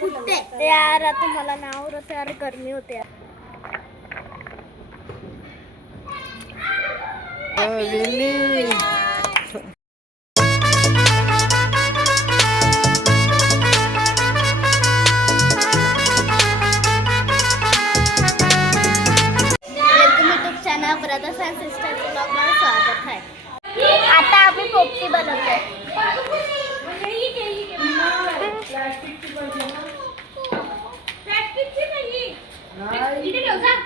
फुटते यार आता मला नाव आवडत यार गरमी होते यार. वेलकम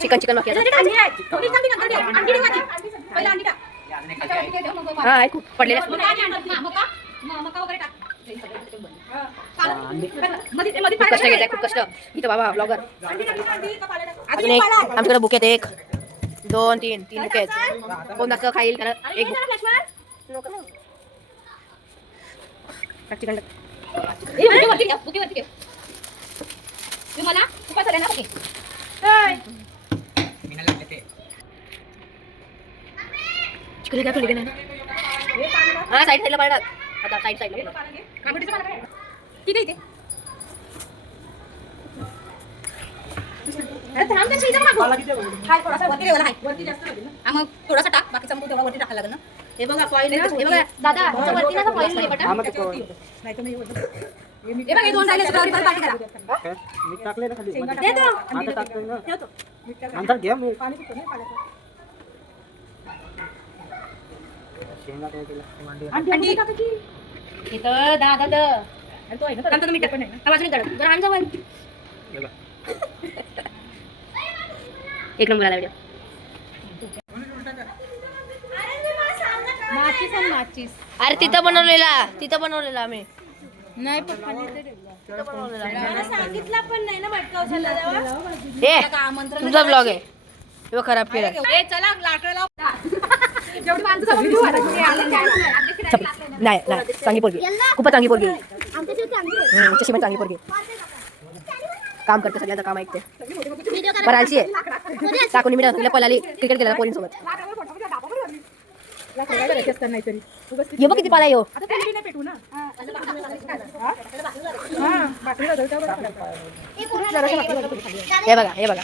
चिकन चिकन मक्या हा आहे खूप कष्ट घेतलाय खूप कष्ट. इथं बाबा ब्लॉगर अजून एक. आमच्याकडे बुक एक. दोन तीन तीन बुके आहेत कोण जास्त खाईल त्याला एक काय हा साईड साईडला पाडतात आता साईड साईडला मग थोडासा टाक बाकीचा मग तेवढा वरती टाकायला लागेल ना. हे बघा फॉईल हे बघा दादा ह्याच्या वरती ना फॉईल नाही बटा हे बघा हे दोन राहिले सगळं परत करा मी टाकले ना खाली. दे तो. आता टाकतोय ना. ठेवतो. नंतर घ्या मी. शेंगा काय केलं अंडी इथं दादा द आणि तो आहे ना नंतर मीठ पण आहे ना. वाजून दड जरा आणजा वर. एक नंबर आला व्हिडिओ अरे तिथं बनवलेला तिथं बनवलेला आम्ही. नाही पण तिथं बनवलेला. सांगितलं पण नाही ना भटकाव झाला ए तुझा ब्लॉग आहे. खराब केला. चला. नाही. नाही. चांगली पोरगी. खूपच चांगली पोरगी पण चांगली पोरगी काम करते सगळ्यांचं काम ऐकते. व्हिडिओ बरं आलशी आहे. टाकून मी तिला पळाली क्रिकेट केला पोरींसोबत. लाकडं ये बघ किती पाला येऊ हे बघा हे बघा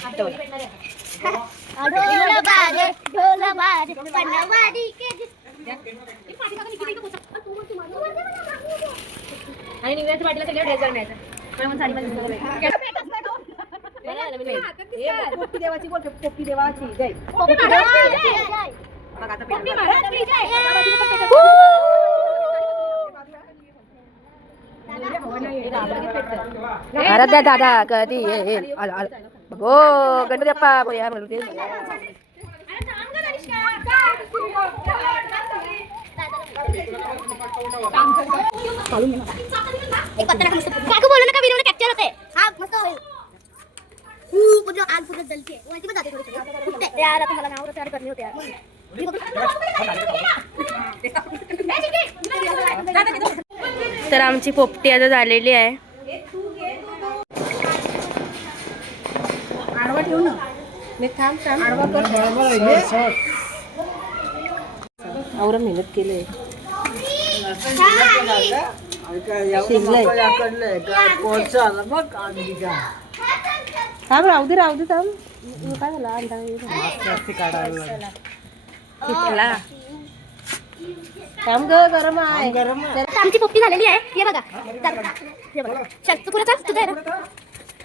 आणि निघण्याच्या पाठीला सगळ्या ड्रेस घालून साडी पोपटी देवाची बोल पोपटी देवाची जय पोपटी महाराजची जय. बघ आता पोपटी पेटवा. महाराजची जय. अरे द्या दादा कधी येईल आला आला हो गणपती बाप्पा बोलूया मस्त. काकू बोलू नका व्हिडिओ कॅप्चर होते हा मस्त होईल पूर्ण आग पूर्ण जलते वरती पण जाते थोडी. यार आता मला नाव होते यार। तर आमची पोपटी आता झालेली आहे. आडवा ठेवू ना. मी थांब थांब. आडवा कर. मेहनत केली थांब राहू दे राहू दे थांब. काय झालं? तिथला थांब ग गरम आहे. तर आमची पोपटी झालेली आहे. हे बघा. हे चल तू तुझा आहे ना?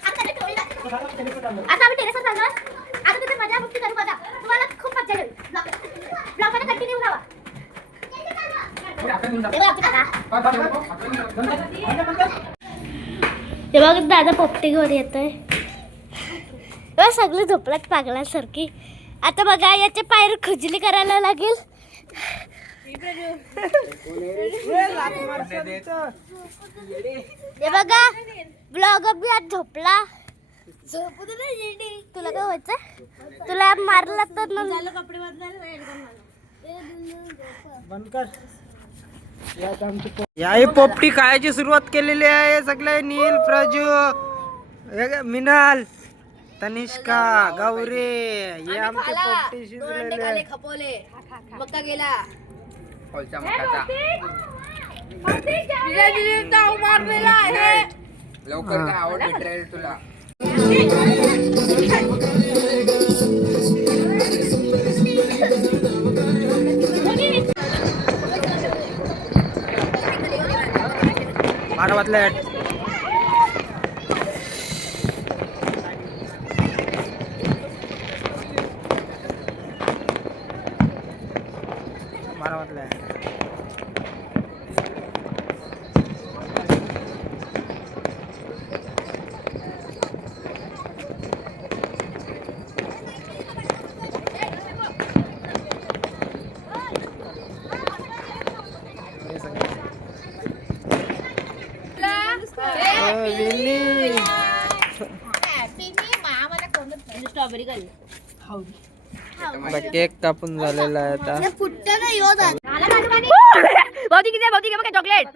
आता आम्ही टेरेसवर चाललो आता तिथे मजा मस्ती करू बघा. तुम्हाला खूप मजा येईल. ब्लॉगमध्ये कंटिन्यू राहा बघा आमची काका. ते बघ. दादा पोपटीवर येत आहे सगळे झोपलात पागलासारखी. आता बघा याचे पायर खुजली करायला लागेल. हे बघा ब्लॉग बी आज झोपला. तुला काय व्हायचं तुला मारला तर याही पोपटी खायची सुरुवात केलेली आहे सगळे नील प्रजू मिनाल. तनिष्का गौरी हे आमचे पोपटी शिजलेले खपवले मक्का गेला. लवकर काय आवड भेटेल तुला. बारा वाजले बारा वाजले स्ट्रॉबेरी केक कापून झालेला आहे आता. फुटतं बहुती किती घे बघा चॉकलेट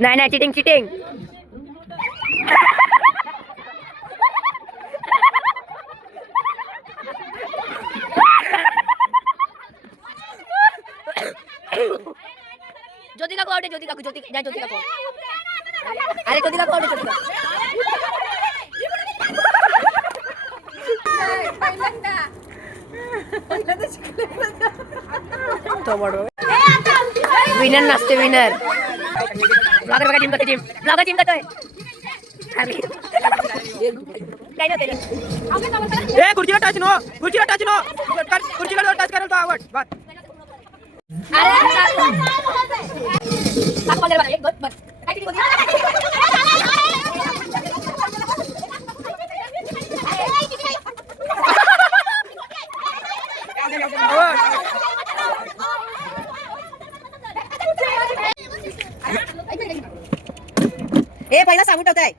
नाही नाही चिटिंग चिटिंग ज्योतिका को आवडे ज्योतिका को ज्योतिका जा ज्योतिका को अरे ज्योतिका को आवडे ज्योतिका विनर नसते विनर ब्लॉगर बघा टीम करते टीम ब्लॉगर टीम करतोय अरे. काही नव्हते रे. ए खुर्चीला टच नो खुर्चीला टच नो कर- खुर्चीला टच करेल तो आवड बस अरे, टाक बघा, बघा, एक, दोन, बस. काय किती बोलली? ए पहिला सांगून ठेवताय.